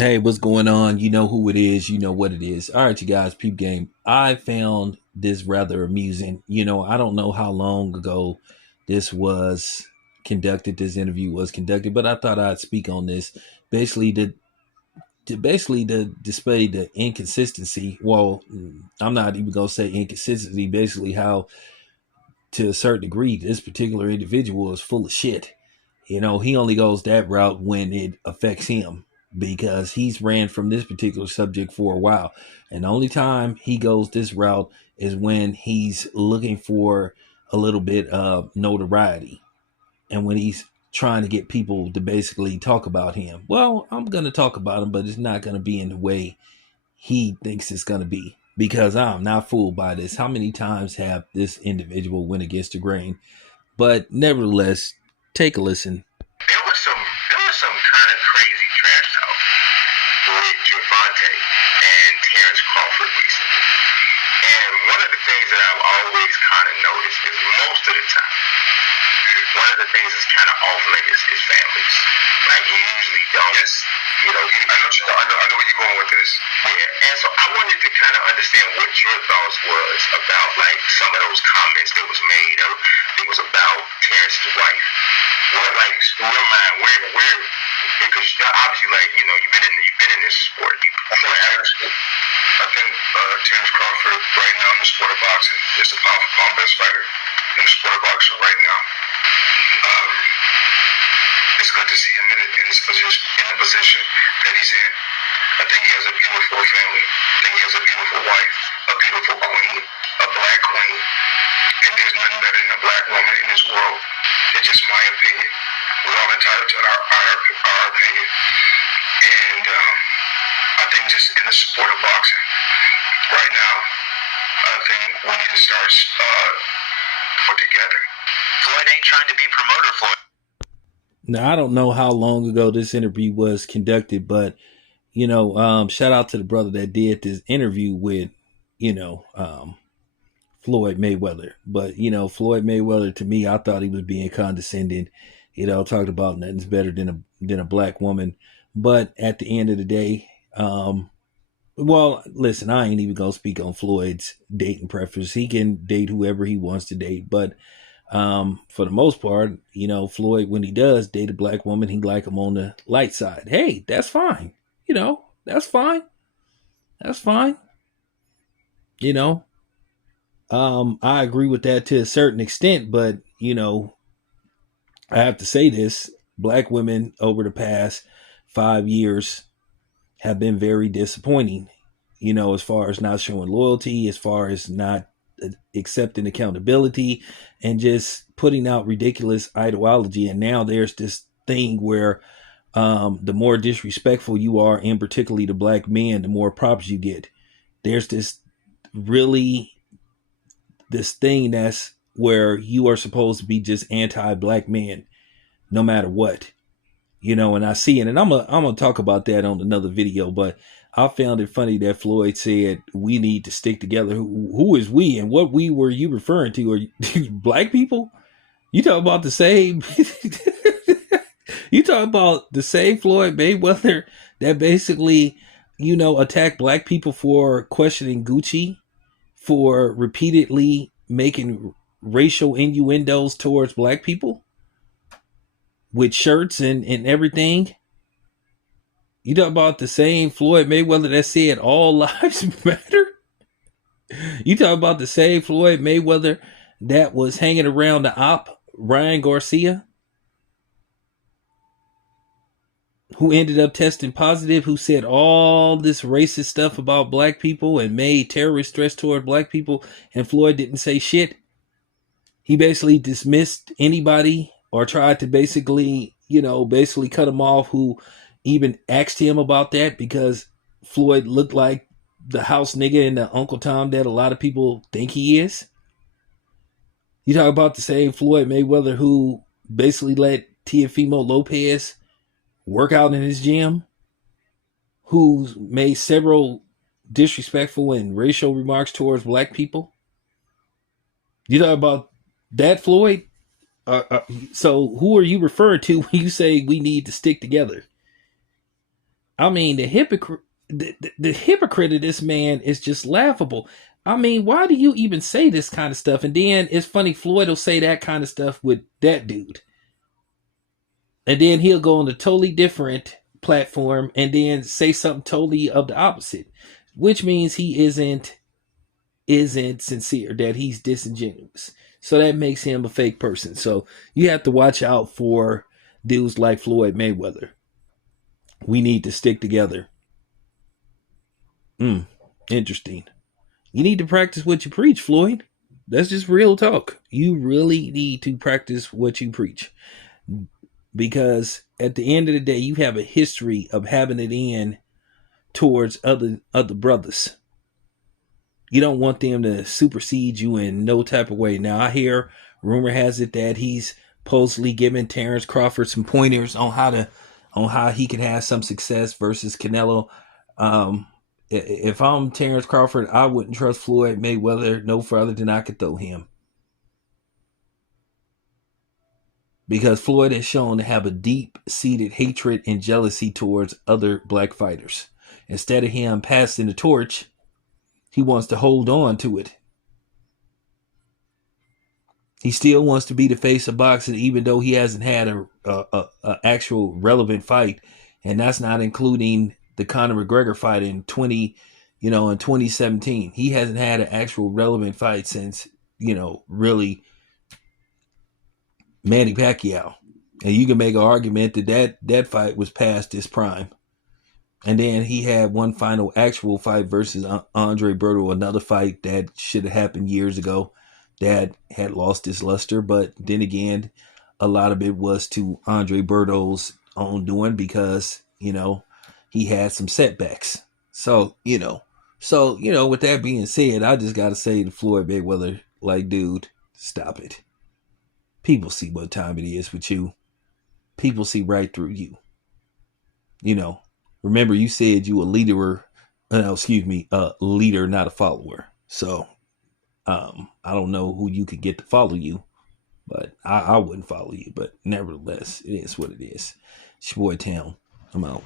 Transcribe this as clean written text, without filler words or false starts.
Hey, what's going on? You know who it is. You know what it is. All right, you guys, peep game. I found this rather amusing. I don't know how long ago this was conducted. This interview was conducted, but I thought I'd speak on this. Basically, to display the inconsistency. Well, I'm not even gonna say inconsistency. Basically, how to a certain degree this particular individual is full of shit. He only goes that route when it affects him because he's ran from this particular subject for a while. And the only time he goes this route is when he's looking for a little bit of notoriety and when he's trying to get people to basically talk about him. Well, I'm going to talk about him, but it's not going to be in the way he thinks it's going to be because I'm not fooled by this. How many times have this individual went against the grain? But nevertheless, take a listen. There was some kind of crazy trash talk with Javante and Terrence Crawford recently. And one of the things that I've always kind of noticed is most of the time, one of the things that's kind of off limits is families. Like you usually don't. Yes. I know where you're going with this. Yeah. And so I wanted to kind of understand what your thoughts was about like some of those comments that was made. I think it was about Terrence's wife. What, like, in your mind, where, because obviously, like, you've been in this sport. I think Terrence Crawford right now in the sport of boxing is the pound best fighter in the sport of boxing right now. It's good to see him in the position that he's in. I think he has a beautiful family. I think he has a beautiful wife, a beautiful queen, a black queen. And there's nothing better than a black woman in this world. It's just my opinion. We're all entitled to our opinion. And I think just in the sport of boxing right now, I think we need to start put together. Floyd ain't trying to be promoter, Floyd. Now, I don't know how long ago this interview was conducted, but, shout out to the brother that did this interview with, Floyd Mayweather. But, Floyd Mayweather, to me, I thought he was being condescending, talked about nothing's better than a black woman. But at the end of the day, well, listen, I ain't even going to speak on Floyd's dating preference. He can date whoever he wants to date, but for the most part, Floyd, when he does date a black woman, he like them on the light side. Hey, that's fine. That's fine. That's fine. I agree with that to a certain extent, but I have to say this: black women over the past 5 years have been very disappointing. As far as not showing loyalty, as far as not accepting accountability, and just putting out ridiculous ideology. And now there's this thing where the more disrespectful you are, and particularly the black men, the more props you get. There's this thing that's where you are supposed to be just anti-black men, no matter what. And I see it, and I'm gonna talk about that on another video. But I found it funny that Floyd said we need to stick together. Who is we, and what we were you referring to? Are you black people? You talk about the same. You talk about the same Floyd Mayweather that basically, attacked black people for questioning Gucci, for repeatedly making racial innuendos towards black people with shirts and everything. You talk about the same Floyd Mayweather that said all lives matter. You talk about the same Floyd Mayweather that was hanging around the op Ryan Garcia, who ended up testing positive, who said all this racist stuff about black people and made terrorist threats toward black people, and Floyd didn't say shit. He basically dismissed anybody or tried to basically cut him off who even asked him about that, because Floyd looked like the house nigga and the Uncle Tom that a lot of people think he is. You talk about the same Floyd Mayweather who basically let Teofimo Lopez work out in his gym, who's made several disrespectful and racial remarks towards black people. You talk about that Floyd? So who are you referring to when you say we need to stick together? I mean, the hypocrite of this man is just laughable. I mean, why do you even say this kind of stuff? And then it's funny, Floyd will say that kind of stuff with that dude. And then he'll go on a totally different platform and then say something totally of the opposite, which means he isn't sincere, that he's disingenuous. So that makes him a fake person. So you have to watch out for dudes like Floyd Mayweather. We need to stick together. Interesting. You need to practice what you preach, Floyd. That's just real talk. You really need to practice what you preach. Because at the end of the day, you have a history of having it in towards other brothers. You don't want them to supersede you in no type of way. Now I hear rumor has it that he's supposedly giving Terrence Crawford some pointers on how he can have some success versus Canelo. If I'm Terrence Crawford, I wouldn't trust Floyd Mayweather no further than I could throw him. Because Floyd has shown to have a deep-seated hatred and jealousy towards other black fighters. Instead of him passing the torch, he wants to hold on to it. He still wants to be the face of boxing, even though he hasn't had a actual relevant fight, and that's not including the Conor McGregor fight in 2017. He hasn't had an actual relevant fight since really Manny Pacquiao, and you can make an argument that fight was past his prime. And then he had one final actual fight versus Andre Berto, another fight that should have happened years ago that had lost its luster. But then again, a lot of it was to Andre Berto's own doing because, he had some setbacks. So, with that being said, I just got to say to Floyd Mayweather, like, dude, stop it. People see what time it is with you. People see right through you. Remember, you said you a leader, a leader, not a follower. So, I don't know who you could get to follow you, but I wouldn't follow you. But nevertheless, it is what it is. It's your boy Town. I'm out.